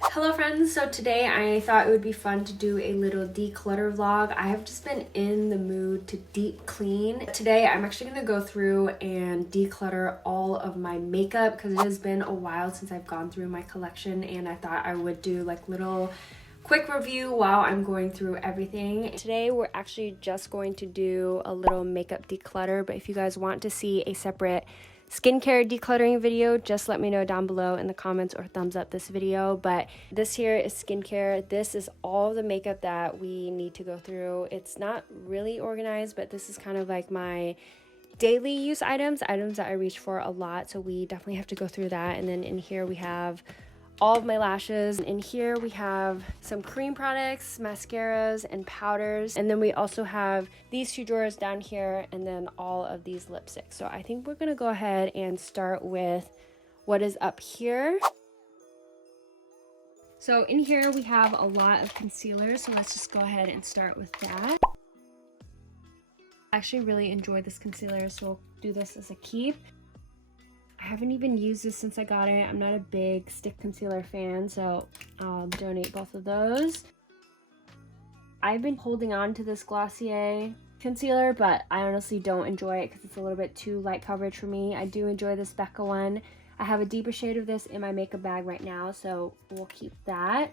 Hello friends, so today I thought it would be fun to do a little declutter vlog. I have just been in the mood to deep clean. Today I'm actually going to go through and declutter all of my makeup because it has been a while since I've gone through my collection, and I thought I would do like little quick review while I'm going through everything. Today we're actually just going to do a little makeup declutter, but if you guys want to see a separate skincare decluttering video, just let me know down below in the comments or thumbs up this video. But this here is skincare. This is all the makeup that we need to go through. It's not really organized, but this is kind of like my daily use items that I reach for a lot, so we definitely have to go through that. And then in here we have all of my lashes. In here we have some cream products, mascaras, and powders. And then we also have these two drawers down here, and then all of these lipsticks. So I think we're gonna go ahead and start with what is up here. So in here we have a lot of concealer, so let's just go ahead and start with that. I actually really enjoy this concealer, so we'll do this as a keep. I haven't even used this since I got it. I'm not a big stick concealer fan, so I'll donate both of those. I've been holding on to this Glossier concealer, but I honestly don't enjoy it because it's a little bit too light coverage for me. I do enjoy this Becca one. I have a deeper shade of this in my makeup bag right now, so we'll keep that.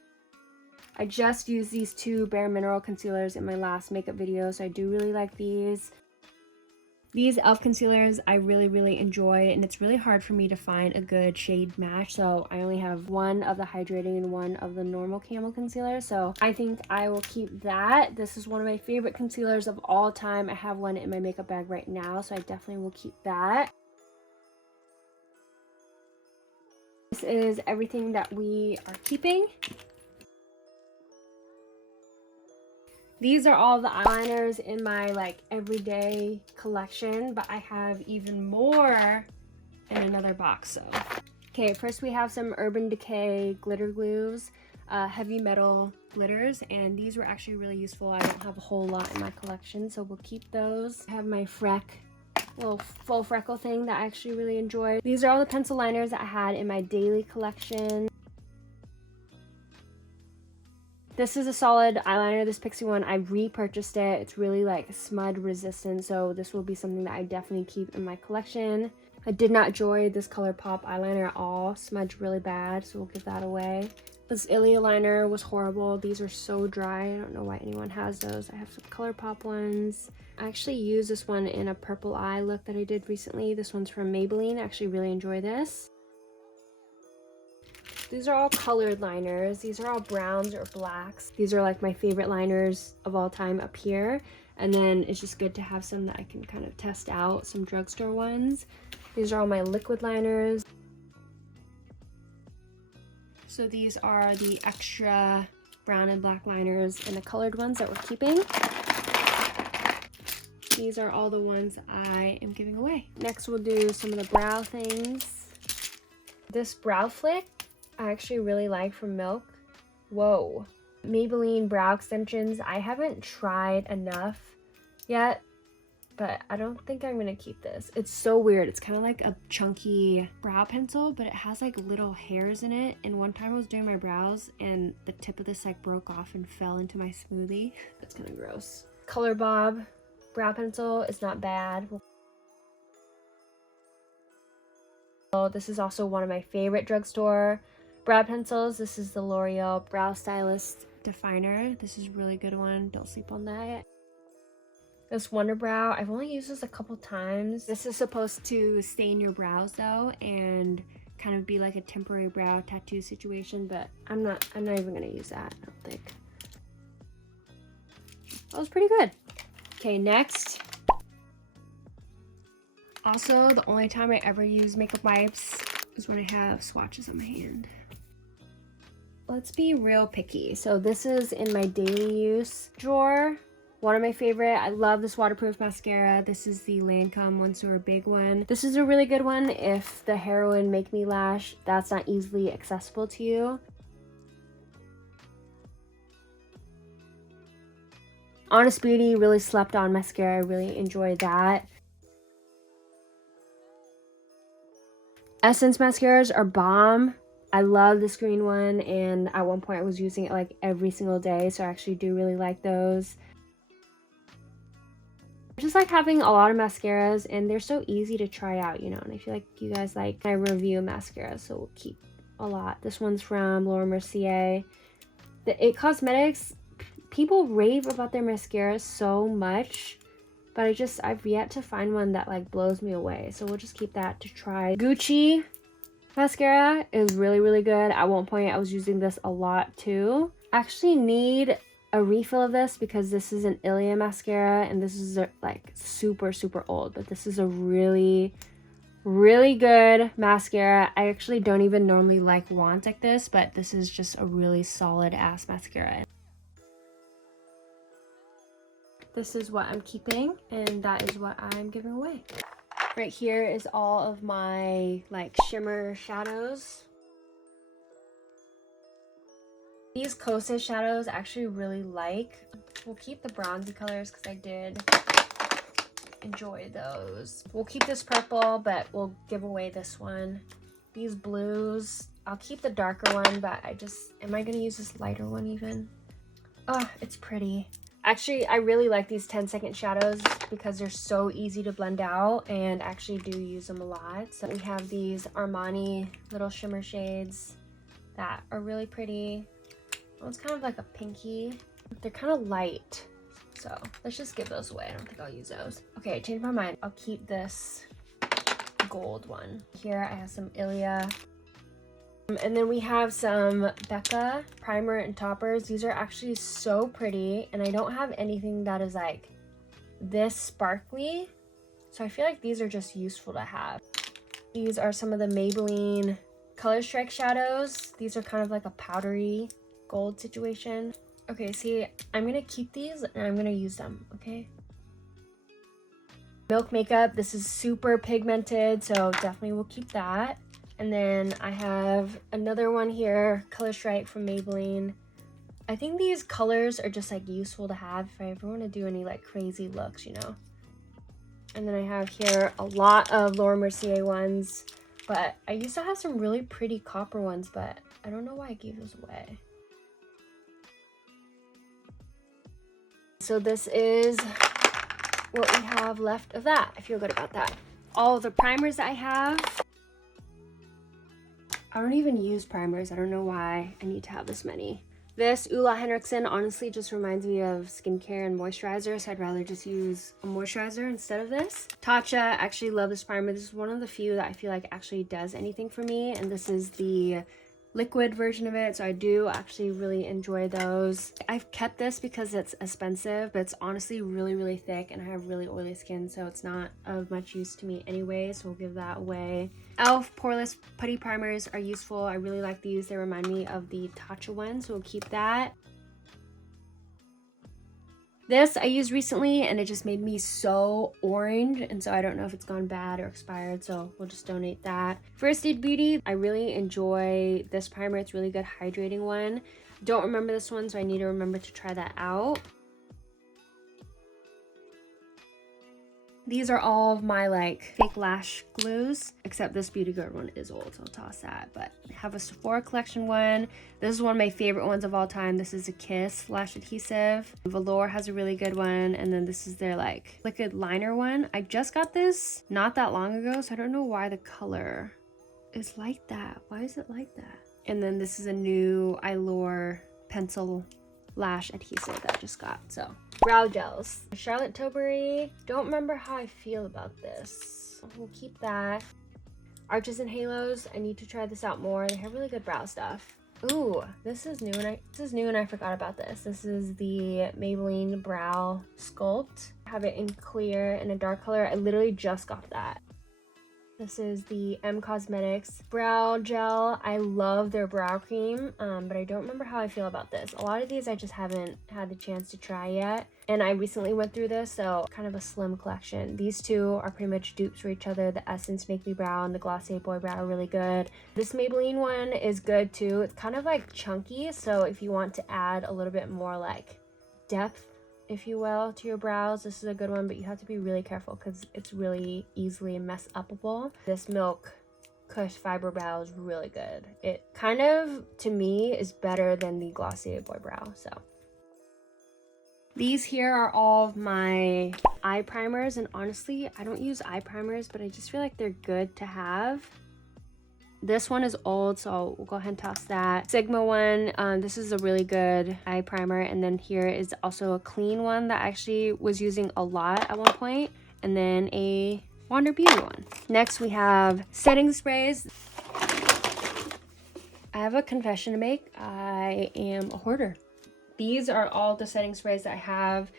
I just used these two Bare Mineral concealers in my last makeup video, so I do really like these. These e.l.f. concealers I really enjoy, and it's really hard for me to find a good shade match, so I only have one of the hydrating and one of the normal camel concealer, so I think I will keep that. This is one of my favorite concealers of all time. I have one in my makeup bag right now, so I definitely will keep that. This is everything that we are keeping. These are all the eyeliners in my like everyday collection, but I have even more in another box. So okay, first we have some Urban Decay glitter glues, heavy metal glitters, and these were actually really useful. I don't have a whole lot in my collection, so we'll keep those. I have my little faux freckle thing that I actually really enjoy. These are all the pencil liners that I had in my daily collection. This is a solid eyeliner, this Pixie one. I repurchased it. It's really like smud resistant, so this will be something that I definitely keep in my collection. I did not enjoy this ColourPop eyeliner at all. Smudged really bad, so we'll give that away. This Ilia liner was horrible. These are so dry. I don't know why anyone has those. I have some ColourPop ones. I actually used this one in a purple eye look that I did recently. This one's from Maybelline. I actually really enjoy this. These are all colored liners. These are all browns or blacks. These are like my favorite liners of all time up here. And then it's just good to have some that I can kind of test out, some drugstore ones. These are all my liquid liners. So these are the extra brown and black liners and the colored ones that we're keeping. These are all the ones I am giving away. Next we'll do some of the brow things. This brow flick I actually really like from Milk. Whoa. Maybelline brow extensions. I haven't tried enough yet, but I don't think I'm gonna keep this. It's so weird. It's kind of like a chunky brow pencil, but it has like little hairs in it. And one time I was doing my brows and the tip of this like broke off and fell into my smoothie. That's kind of gross. Color Bob brow pencil is not bad. Oh, this is also one of my favorite drugstore brow pencils. This is the L'Oreal Brow Stylist Definer. This is a really good one. Don't sleep on that. This Wonder Brow, I've only used this a couple times. This is supposed to stain your brows though and kind of be like a temporary brow tattoo situation, but I'm not even gonna use that, I don't think. That was pretty good. Okay, next. Also, the only time I ever use makeup wipes is when I have swatches on my hand. Let's be real picky. So this is in my daily use drawer. One of my favorite. I love this waterproof mascara. This is the Lancome One Sewer Big one. This is a really good one if the heroin Make Me Lash, that's not easily accessible to you. Honest Beauty, really slept on mascara. I really enjoyed that. Essence mascaras are bomb. I love this green one, and at one point I was using it like every single day, so I actually do really like those. I just like having a lot of mascaras, and they're so easy to try out, you know, and I feel like you guys like I review mascaras, so we'll keep a lot. This one's from Laura Mercier. The It Cosmetics, people rave about their mascaras so much, but I've yet to find one that like blows me away, so we'll just keep that to try. Gucci mascara is really, really good. At one point I was using this a lot too. I actually need a refill of this because this is an Ilia mascara, and this is like super, super old, but this is a really, really good mascara. I actually don't even normally like wands like this, but this is just a really solid ass mascara. This is what I'm keeping, and that is what I'm giving away. Right here is all of my like shimmer shadows. These Kosas shadows I actually really like. We'll keep the bronzy colors because I did enjoy those. We'll keep this purple, but we'll give away this one. These blues, I'll keep the darker one, but am I gonna use this lighter one even? Oh, it's pretty. Actually, I really like these 10-second shadows because they're so easy to blend out, and I actually do use them a lot. So we have these Armani little shimmer shades that are really pretty. One's kind of like a pinky. They're kind of light, so let's just give those away. I don't think I'll use those. Okay, I changed my mind. I'll keep this gold one. Here I have some Ilia. And then we have some Becca primer and toppers. These are actually so pretty, and I don't have anything that is like this sparkly, so I feel like these are just useful to have. These are some of the Maybelline Color Strike shadows. These are kind of like a powdery gold situation. Okay, see, I'm gonna keep these and I'm gonna use them, okay? Milk makeup. This is super pigmented, so definitely we'll keep that. And then I have another one here, Color Strike from Maybelline. I think these colors are just like useful to have if I ever want to do any like crazy looks, you know. And then I have here a lot of Laura Mercier ones, but I used to have some really pretty copper ones, but I don't know why I gave those away. So this is what we have left of that. I feel good about that. All of the primers that I have. I don't even use primers. I don't know why I need to have this many. This Ulla Henriksen honestly just reminds me of skincare and moisturizer, so I'd rather just use a moisturizer instead of this. Tatcha, I actually love this primer. This is one of the few that I feel like actually does anything for me, and this is the liquid version of it, so I do actually really enjoy those. I've kept this because it's expensive, but it's honestly really, really thick, and I have really oily skin, so it's not of much use to me anyway, so we'll give that away. e.l.f. Poreless Putty Primers are useful. I really like these. They remind me of the Tatcha one, so we'll keep that. This I used recently, and it just made me so orange, and so I don't know if it's gone bad or expired, so we'll just donate that. First Aid Beauty, I really enjoy this primer. It's a really good hydrating one. Don't remember this one, so I need to remember to try that out. These are all of my like fake lash glues, except this Beauty Guard one is old, so I'll toss that. But I have a Sephora collection one. This is one of my favorite ones of all time. This is a Kiss lash adhesive. Velour has a really good one, and then this is their like liquid liner one. I just got this not that long ago, so I don't know why the color is like that. Why is it like that? And then this is a new Eyeliner pencil lash adhesive that I just got. So brow gels, Charlotte Tilbury. Don't remember how I feel about this. We'll keep that. Arches and Halos, I need to try this out more. They have really good brow stuff. Ooh, this is new, and I forgot about this. This is the Maybelline Brow Sculpt. I have it in clear and a dark color. I literally just got that. This is the M Cosmetics brow gel. I love their brow cream, but I don't remember how I feel about this. A lot of these I just haven't had the chance to try yet, and I recently went through this, so kind of a slim collection. These two are pretty much dupes for each other. The Essence Make Me Brow and the Glossier Boy Brow are really good. This Maybelline one is good too. It's kind of like chunky, so if you want to add a little bit more like depth, if you will, to your brows, this is a good one, but you have to be really careful because it's really easily mess upable. This Milk Kush Fiber Brow is really good. It kind of, to me, is better than the Glossier Boy Brow, so. These here are all of my eye primers, and honestly, I don't use eye primers, but I just feel like they're good to have. This one is old, so we'll go ahead and toss that. Sigma one, this is a really good eye primer. And then here is also a clean one that I actually was using a lot at one point. And then a Wander Beauty one. Next we have setting sprays. I have a confession to make. I am a hoarder. These are all the setting sprays that I have.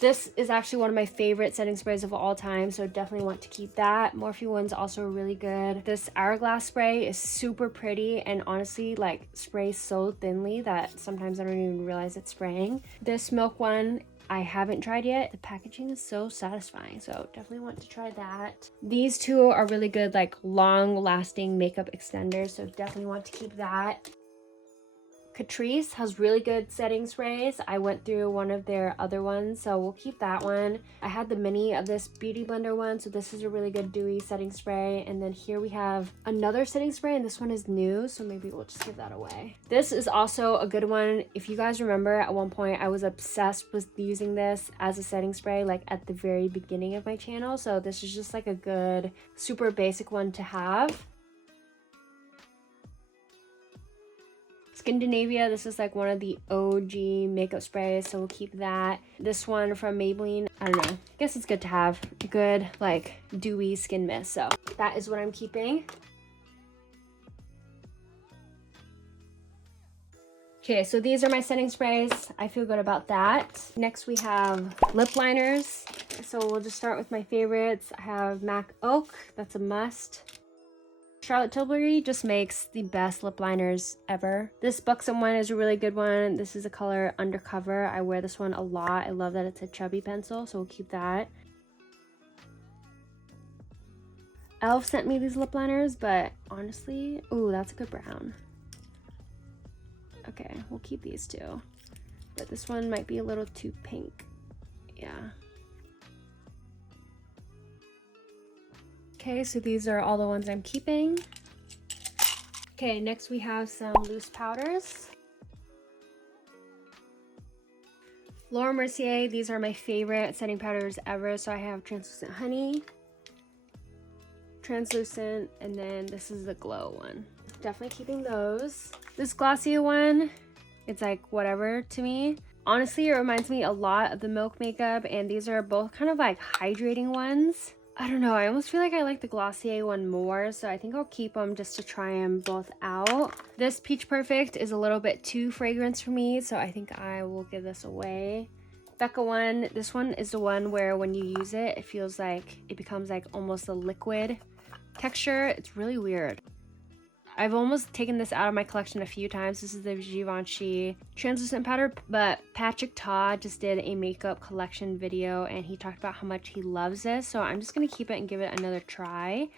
This is actually one of my favorite setting sprays of all time, so definitely want to keep that. Morphe one's also really good. This Hourglass spray is super pretty and honestly like sprays so thinly that sometimes I don't even realize it's spraying. This Milk one I haven't tried yet. The packaging is so satisfying, so definitely want to try that. These two are really good, like long lasting makeup extenders, so definitely want to keep that. Catrice has really good setting sprays. I went through one of their other ones, so we'll keep that one. I had the mini of this Beauty Blender one, so this is a really good dewy setting spray. And then here we have another setting spray, and this one is new, so maybe we'll just give that away. This is also a good one. If you guys remember, at one point I was obsessed with using this as a setting spray, like at the very beginning of my channel. So this is just like a good, super basic one to have. Scandinavia, this is like one of the OG makeup sprays, so we'll keep that. This one from Maybelline, I don't know, I guess it's good to have a good like dewy skin mist, so that is what I'm keeping. Okay, so these are my setting sprays. I feel good about that. Next we have lip liners. So we'll just start with my favorites. I have MAC Oak, that's a must. Charlotte Tilbury just makes the best lip liners ever. This Buxom one is a really good one. This is the color Undercover. I wear this one a lot. I love that it's a chubby pencil, so we'll keep that. Elf sent me these lip liners, but honestly, ooh, that's a good brown. Okay, we'll keep these two. But this one might be a little too pink. Yeah. Okay, so these are all the ones I'm keeping. Okay, next we have some loose powders. Laura Mercier, these are my favorite setting powders ever. So I have Translucent Honey, Translucent, and then this is the Glow one. Definitely keeping those. This Glossier one, it's like whatever to me. Honestly, it reminds me a lot of the Milk makeup, and these are both kind of like hydrating ones. I don't know, I almost feel like I like the Glossier one more, so I think I'll keep them just to try them both out. This Peach Perfect is a little bit too fragrance for me, so I think I will give this away. Becca one, this one is the one where when you use it, it feels like it becomes like almost a liquid texture. It's really weird. I've almost taken this out of my collection a few times. This is the Givenchy translucent powder, but Patrick Ta just did a makeup collection video and he talked about how much he loves this, so I'm just gonna keep it and give it another try.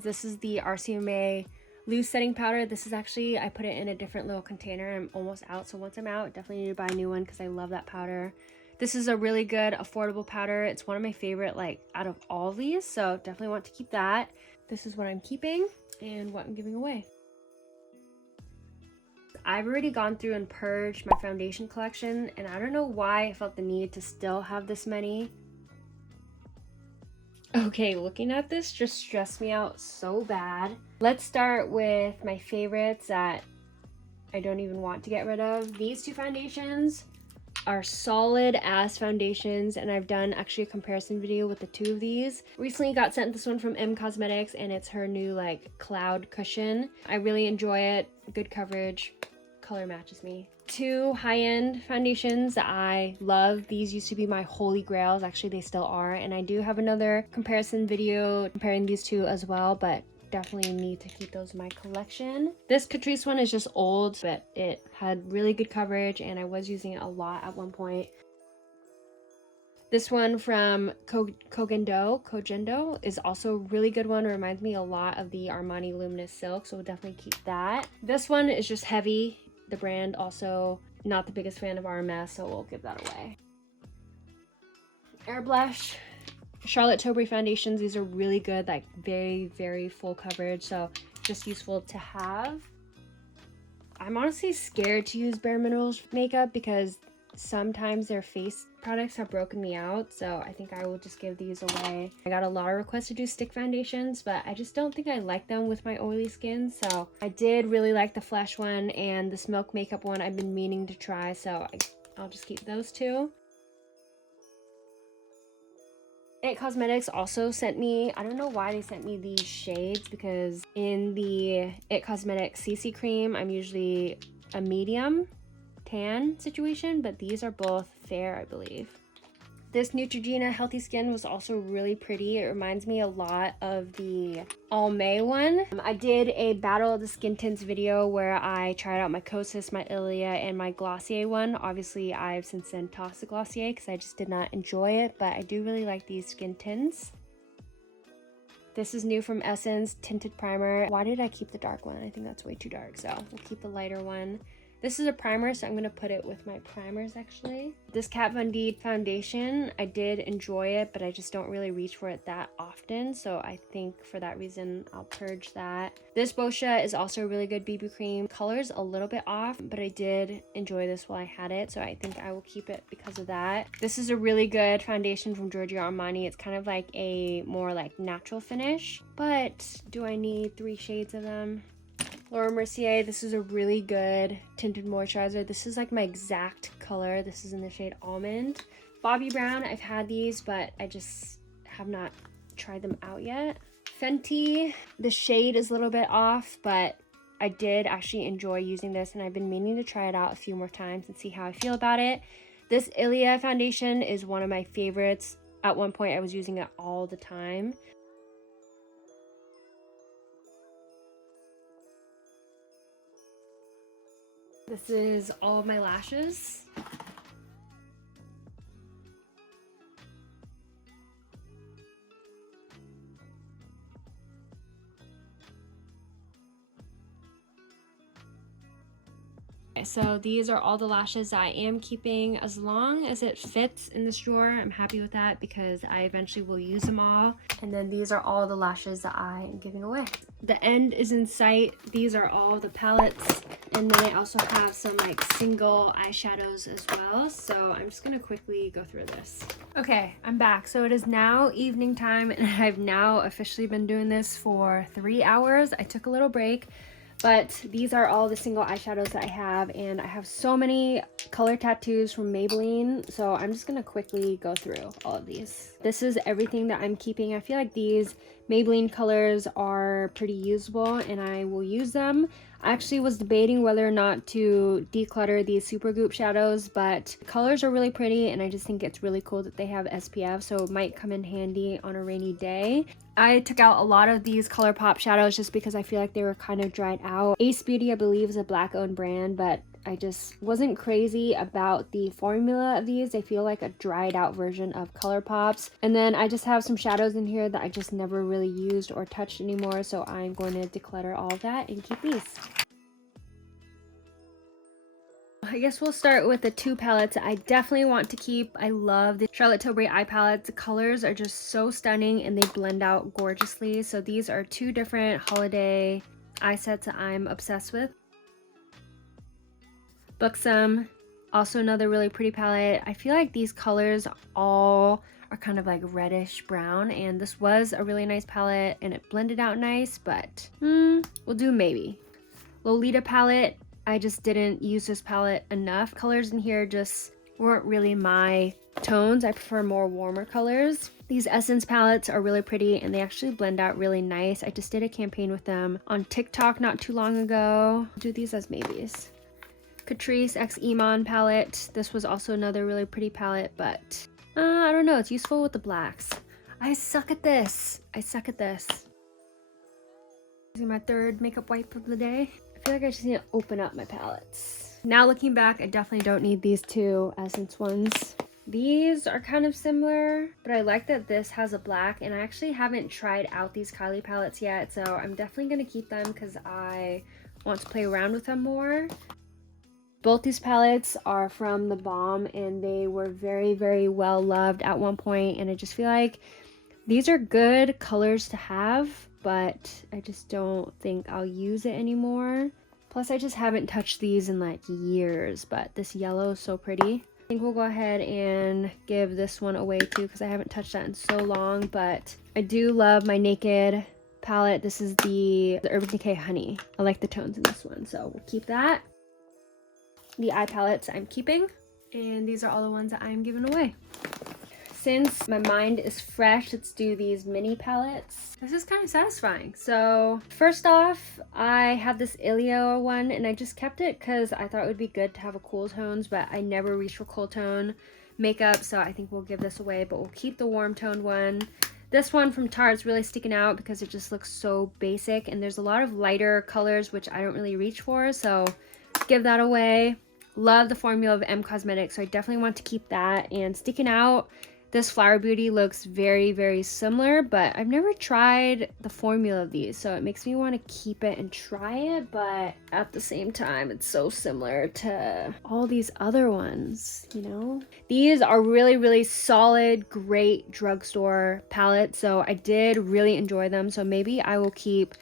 This is the RCMA loose setting powder. This is actually, I put it in a different little container. I'm almost out, so once I'm out, definitely need to buy a new one because I love that powder. This is a really good affordable powder. It's one of my favorite like out of all of these, so definitely want to keep that. This is what I'm keeping and what I'm giving away. I've already gone through and purged my foundation collection, and I don't know why I felt the need to still have this many. Okay, looking at this just stressed me out so bad. Let's start with my favorites that I don't even want to get rid of. These two foundations are solid ass foundations, and I've done actually a comparison video with the two of these. Recently got sent this one from M Cosmetics, and it's her new like cloud cushion. I really enjoy it. Good coverage, color matches me. Two high-end foundations that I love. These used to be my holy grails. Actually, they still are, and I do have another comparison video comparing these two as well, but definitely need to keep those in my collection. This Catrice one is just old, but it had really good coverage and I was using it a lot at one point. This one from Kogendo is also a really good one. It reminds me a lot of the Armani Luminous Silk, so we'll definitely keep that. This one is just heavy. The brand also not the biggest fan of RMS, so we'll give that away. Airbrush. Charlotte Tilbury foundations. These are really good, like very full coverage, so just useful to have. I'm honestly scared to use Bare Minerals makeup because sometimes their face products have broken me out, so I think I will just give these away. I got a lot of requests to do stick foundations, but I just don't think I like them with my oily skin, so I did really like the Flesh one and this Milk Makeup one I've been meaning to try, so I'll just keep those two. It Cosmetics also sent me, I don't know why they sent me these shades, because in the It Cosmetics CC cream, I'm usually a medium tan situation, but these are both fair, I believe. This Neutrogena Healthy Skin was also really pretty. It reminds me a lot of the Almay one. I did a Battle of the Skin Tints video where I tried out my Kosas, my Ilia, and my Glossier one. Obviously, I've since then tossed the Glossier because I just did not enjoy it, but I do really like these skin tints. This is new from Essence, Tinted Primer. Why did I keep the dark one? I think that's way too dark, so we'll keep the lighter one. This is a primer, so I'm going to put it with my primers, actually. This Kat Von D foundation, I did enjoy it, but I just don't really reach for it that often, so I think for that reason, I'll purge that. This Boscia is also a really good BB cream. Color's a little bit off, but I did enjoy this while I had it, so I think I will keep it because of that. This is a really good foundation from Giorgio Armani. It's kind of like a more like natural finish, but do I need 3 shades of them? Laura Mercier, this is a really good tinted moisturizer. This is like my exact color. This is in the shade Almond. Bobbi Brown, I've had these, but I just have not tried them out yet. Fenty, the shade is a little bit off, but I did actually enjoy using this, and I've been meaning to try it out a few more times and see how I feel about it. This Ilia foundation is one of my favorites. At one point, I was using it all the time. This is all of my lashes. So these are all the lashes that I am keeping as long as it fits in this drawer. I'm happy with that because I eventually will use them all. And then these are all the lashes that I am giving away. The end is in sight. These are all the palettes. And then I also have some like single eyeshadows as well. So I'm just gonna quickly go through this. Okay, I'm back. So it is now evening time and I've now officially been doing this for 3 hours. I took a little break. But these are all the single eyeshadows that I have, and I have so many color tattoos from Maybelline, so I'm just gonna quickly go through all of these. This is everything that I'm keeping. I feel like these Maybelline colors are pretty usable and I will use them. I actually was debating whether or not to declutter these Supergoop shadows, but the colors are really pretty and I just think it's really cool that they have SPF, so it might come in handy on a rainy day. I took out a lot of these ColourPop shadows just because I feel like they were kind of dried out. Ace Beauty, I believe, is a Black-owned brand, but I just wasn't crazy about the formula of these. They feel like a dried out version of ColourPops. And then I just have some shadows in here that I just never really used or touched anymore, so I'm going to declutter all of that and keep these. I guess we'll start with the 2 palettes I definitely want to keep. I love the Charlotte Tilbury eye palettes. The colors are just so stunning and they blend out gorgeously. So these are 2 different holiday eye sets that I'm obsessed with. Buxom, also another really pretty palette. I feel like these colors all are kind of like reddish brown, and this was a really nice palette and it blended out nice, but we'll do maybe. Lolita palette, I just didn't use this palette enough. Colors in here just weren't really my tones. I prefer more warmer colors. These Essence palettes are really pretty and they actually blend out really nice. I just did a campaign with them on TikTok not too long ago. I'll do these as maybes. Catrice X Iman palette. This was also another really pretty palette, but I don't know, it's useful with the blacks. I suck at this. Using my 3rd makeup wipe of the day. I feel like I just need to open up my palettes. Now looking back, I definitely don't need these 2 Essence ones. These are kind of similar, but I like that this has a black, and I actually haven't tried out these Kylie palettes yet, so I'm definitely going to keep them because I want to play around with them more. Both these palettes are from The Balm and they were very well loved at one point, and I just feel like These are good colors to have, but I just don't think I'll use it anymore. Plus, I just haven't touched these in like years, but this yellow is so pretty. I think we'll go ahead and give this one away too because I haven't touched that in so long, but I do love my Naked palette. This is the Urban Decay Honey. I like the tones in this one, so we'll keep that. The eye palettes I'm keeping, and these are all the ones that I'm giving away. Since my mind is fresh, let's do these mini palettes. This is kind of satisfying. So first off, I have this Ilio one, and I just kept it because I thought it would be good to have a cool tones, but I never reach for cool tone makeup, so I think we'll give this away, but we'll keep the warm toned one. This one from Tarte's really sticking out because it just looks so basic, and there's a lot of lighter colors which I don't really reach for, so give that away. Love the formula of M Cosmetics, so I definitely want to keep that. And sticking out, this Flower Beauty looks very, very similar, but I've never tried the formula of these, so it makes me want to keep it and try it, but at the same time, it's so similar to all these other ones, you know? These are really, really solid, great drugstore palettes, so I did really enjoy them, so maybe I will keep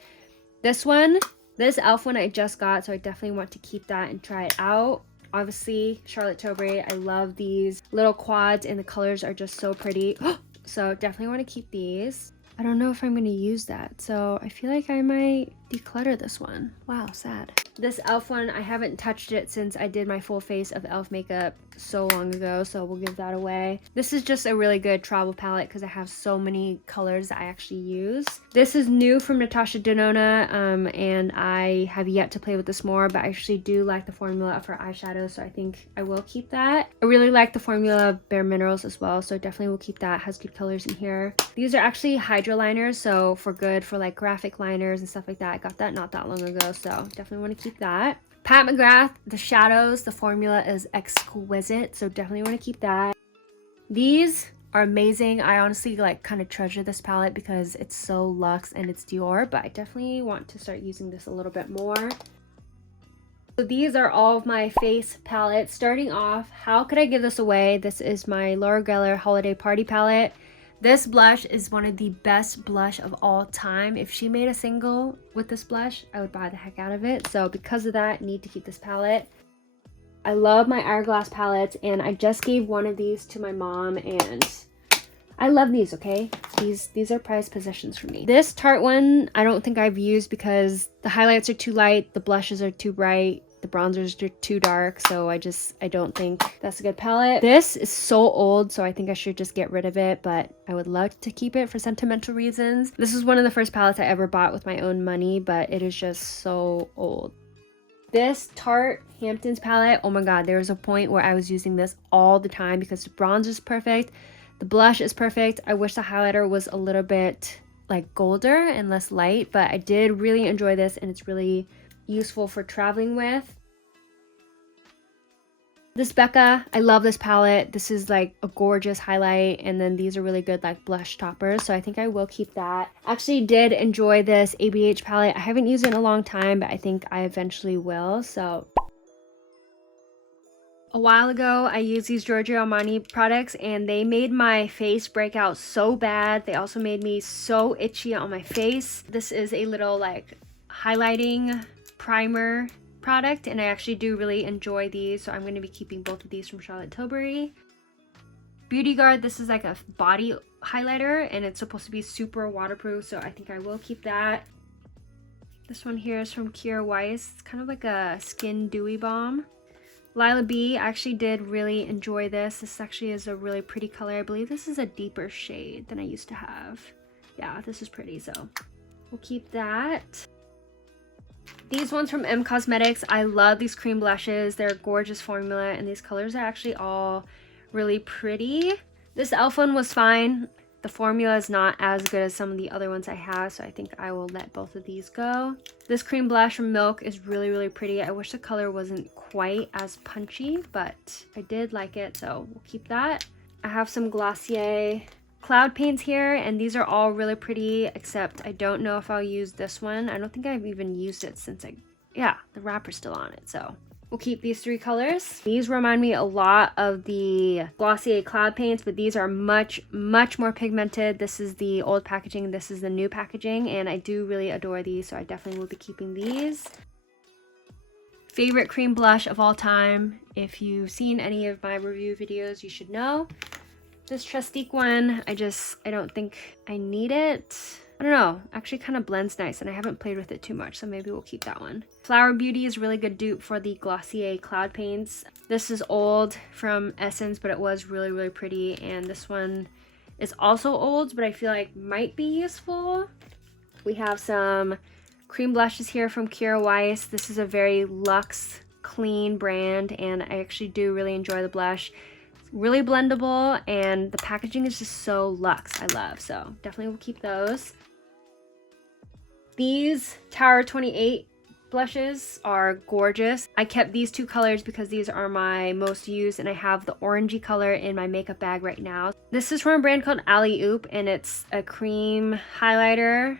this one. This e.l.f. one I just got, so I definitely want to keep that and try it out. Obviously, Charlotte Tilbury, I love these little quads, and the colors are just so pretty. So definitely want to keep these. I don't know if I'm going to use that, so I feel like I might declutter this one. Wow, sad. This e.l.f. one, I haven't touched it since I did my full face of e.l.f. makeup so long ago, so we'll give that away. This is just a really good travel palette because I have so many colors that I actually use. This is new from Natasha Denona, and I have yet to play with this more, but I actually do like the formula of her eyeshadow, so I think I will keep that. I really like the formula of Bare Minerals as well, so definitely will keep that. Has good colors in here. These are actually Hydro liners, so for good for like graphic liners and stuff like that. I got that not that long ago, so definitely want to keep that. Pat McGrath, the shadows, the formula is exquisite, so definitely want to keep that. These are amazing. I honestly like kind of treasure this palette because it's so luxe and it's Dior, but I definitely want to start using this a little bit more. So these are all of my face palettes. Starting off, how could I give this away? This is my Laura Geller Holiday Party palette. This blush is one of the best blush of all time. If she made a single with this blush, I would buy the heck out of it. So because of that, I need to keep this palette. I love my Hourglass palettes, and I just gave one of these to my mom, and I love these, okay? These are prized possessions for me. This Tarte one, I don't think I've used because the highlights are too light, the blushes are too bright, the bronzers are too dark, so I don't think that's a good palette. This is so old, so I think I should just get rid of it, but I would love to keep it for sentimental reasons. This is one of the first palettes I ever bought with my own money, but it is just so old. This Tarte Hamptons palette, oh my god, there was a point where I was using this all the time because the bronzer is perfect, the blush is perfect. I wish the highlighter was a little bit like golder and less light, but I did really enjoy this, and it's really useful for traveling with. This Becca, I love this palette. This is like a gorgeous highlight, and then these are really good like blush toppers, so I think I will keep that. Actually did enjoy this ABH palette. I haven't used it in a long time, but I think I eventually will. So a while ago, I used these Giorgio Armani products, and they made my face break out so bad. They also made me so itchy on my face. This is a little like highlighting primer product, and I actually do really enjoy these, so I'm going to be keeping both of these from Charlotte Tilbury. Beauty Guard, this is like a body highlighter, and it's supposed to be super waterproof, so I think I will keep that. This one here is from Kira Weiss. It's kind of like a skin dewy balm. Lila B, I actually did really enjoy this. This actually is a really pretty color. I believe this is a deeper shade than I used to have. Yeah, this is pretty, so we'll keep that. These ones from M Cosmetics, I love these cream blushes. They're a gorgeous formula, and these colors are actually all really pretty. This e.l.f. one was fine. The formula is not as good as some of the other ones I have, so I think I will let both of these go. This cream blush from Milk is really, really pretty. I wish the color wasn't quite as punchy, but I did like it, so we'll keep that. I have some Glossier cloud paints here, and these are all really pretty, except I don't know if I'll use this one. I don't think I've even used it since yeah, the wrapper's still on it, so We'll keep these 3 colors. These remind me a lot of the Glossier Cloud Paints, but these are much more pigmented. This is the old packaging, this is the new packaging, and I do really adore these, so I definitely will be keeping these. Favorite cream blush of all time. If you've seen any of my review videos, you should know. This Trustique one, I don't think I need it. I don't know, actually kind of blends nice, and I haven't played with it too much, so maybe we'll keep that one. Flower Beauty is a really good dupe for the Glossier Cloud Paints. This is old from Essence, but it was really pretty, and this one is also old, but I feel like might be useful. We have some cream blushes here from Kira Weiss. This is a very luxe, clean brand, and I actually do really enjoy the blush. It's really blendable, and the packaging is just so luxe. I love, so definitely will keep those. These Tower 28 blushes are gorgeous. I kept these 2 colors because these are my most used, and I have the orangey color in my makeup bag right now. This is from a brand called Alley Oop, and it's a cream highlighter,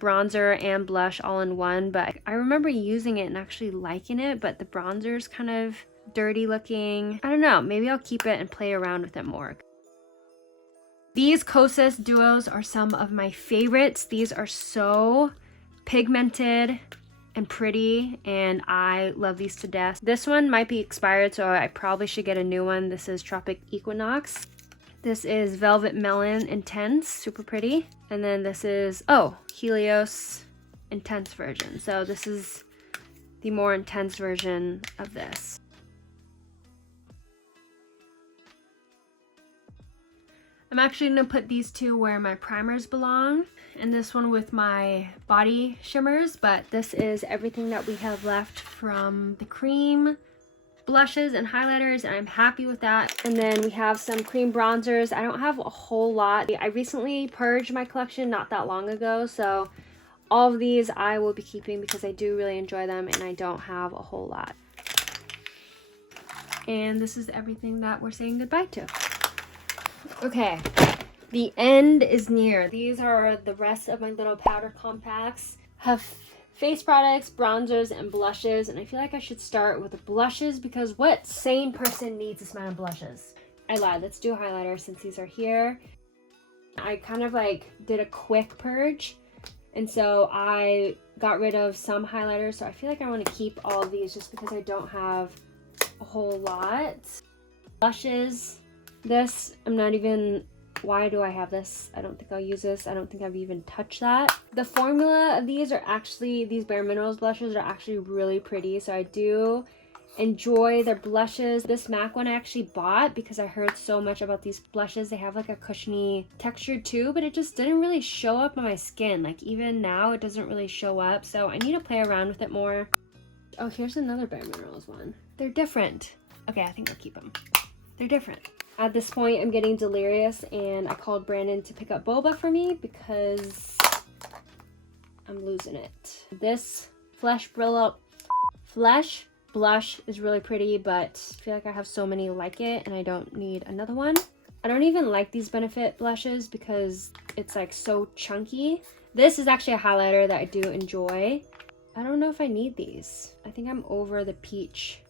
bronzer, and blush all in one, but I remember using it and actually liking it, but the bronzer's kind of dirty looking. I don't know, maybe I'll keep it and play around with it more. These Kosas duos are some of my favorites. These are so pigmented and pretty, and I love these to death. This one might be expired, so I probably should get a new one. This is Tropic Equinox. This is Velvet Melon Intense, super pretty. And then this is, oh, Helios Intense version. So this is the more intense version of this. I'm actually gonna put these 2 where my primers belong, and this one with my body shimmers, but this is everything that we have left from the cream blushes and highlighters, and I'm happy with that. And then we have some cream bronzers. I don't have a whole lot. I recently purged my collection not that long ago, so all of these I will be keeping because I do really enjoy them, and I don't have a whole lot. And this is everything that we're saying goodbye to. Okay, the end is near. These are the rest of my little powder compacts. Have face products, bronzers, and blushes, and I feel like I should start with the blushes because what sane person needs this amount of blushes? I lied, let's do a highlighter since these are here. I kind of like did a quick purge, and so I got rid of some highlighters, so I feel like I want to keep all of these just because I don't have a whole lot. Blushes. This, I'm not even, why do I have this? I don't think I'll use this. I don't think I've even touched that. The formula of these are actually, these Bare Minerals blushes are actually really pretty, so I do enjoy their blushes. This MAC one I actually bought because I heard so much about these blushes. They have like a cushiony texture too, but it just didn't really show up on my skin. Like even now it doesn't really show up, so I need to play around with it more. Oh, here's another Bare Minerals one. They're different. Okay, I think I'll keep them. They're different. At this point, I'm getting delirious, and I called Brandon to pick up boba for me because I'm losing it. This Flesh blush is really pretty, but I feel like I have so many like it, and I don't need another one. I don't even like these Benefit blushes because it's like so chunky. This is actually a highlighter that I do enjoy. I don't know if I need these. I think I'm over the peach.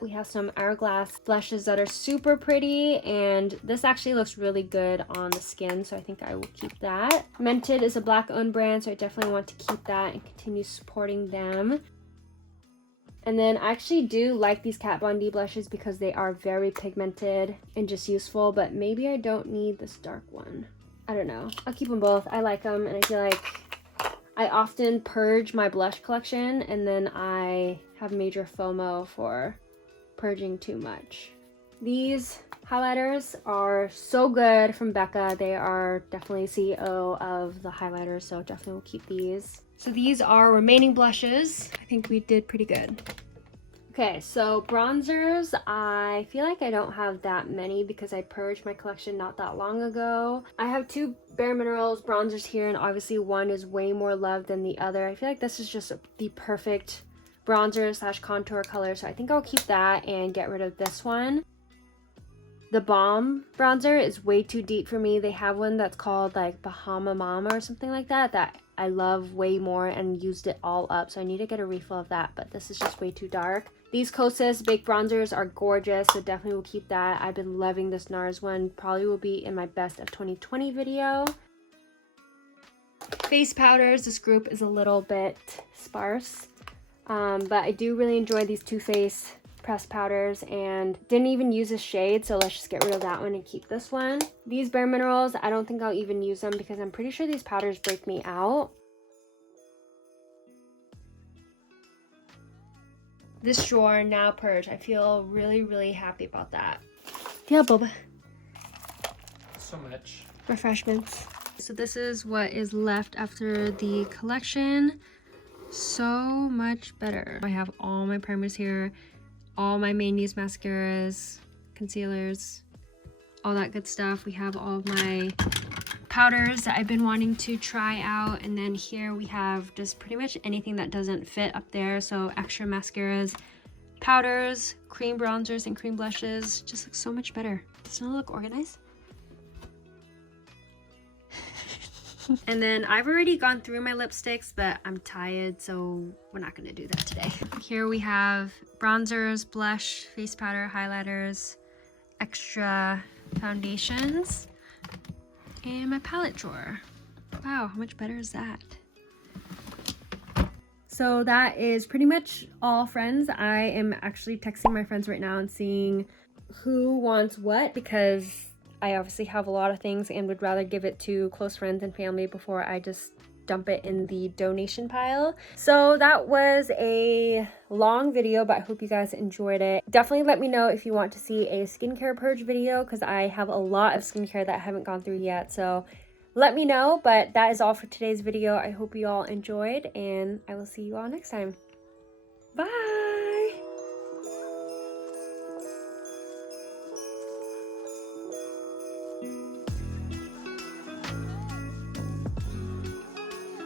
We have some Hourglass blushes that are super pretty, and this actually looks really good on the skin, so I think I will keep that. Mented is a Black-owned brand, so I definitely want to keep that and continue supporting them. And then I actually do like these Kat Von D blushes because they are very pigmented and just useful, but maybe I don't need this dark one. I don't know. I'll keep them both. I like them, and I feel like I often purge my blush collection, and then I have major FOMO for purging too much. These highlighters are so good from Becca. They are definitely CEO of the highlighters, so definitely will keep these. So these are remaining blushes. I think we did pretty good. Okay, so bronzers, I feel like I don't have that many because I purged my collection not that long ago. I have 2 Bare Minerals bronzers here, and obviously one is way more loved than the other. I feel like this is just the perfect bronzer slash contour color, so I think I'll keep that and get rid of this one. The Balm bronzer is way too deep for me. They have one that's called like Bahama Mama or something like that that I love way more and used it all up, so I need to get a refill of that, but this is just way too dark. These Kosas Baked Bronzers are gorgeous, so definitely will keep that. I've been loving this NARS one. Probably will be in my best of 2020 video. Face powders, this group is a little bit sparse, but I do really enjoy these Too Faced pressed powders and didn't even use a shade, so let's just get rid of that one and keep this one. These Bare Minerals, I don't think I'll even use them because I'm pretty sure these powders break me out. This drawer now purged. I feel really, really happy about that. Yeah, Boba. So much. Refreshments. So this is what is left after the collection. So much better. I have all my primers here, all my main use mascaras, concealers, all that good stuff. We have all of my powders that I've been wanting to try out, and then here we have just pretty much anything that doesn't fit up there. So extra mascaras, powders, cream bronzers, and cream blushes. Just looks so much better. Doesn't it look organized? And then I've already gone through my lipsticks, but I'm tired, so we're not gonna do that today. Here we have bronzers, blush, face powder, highlighters, extra foundations, and my palette drawer. Wow, how much better is that? So that is pretty much all, friends. I am actually texting my friends right now and seeing who wants what, because I obviously have a lot of things and would rather give it to close friends and family before I just dump it in the donation pile. So that was a long video, but I hope you guys enjoyed it. Definitely let me know if you want to see a skincare purge video, because I have a lot of skincare that I haven't gone through yet. So let me know, but that is all for today's video. I hope you all enjoyed, and I will see you all next time. Bye!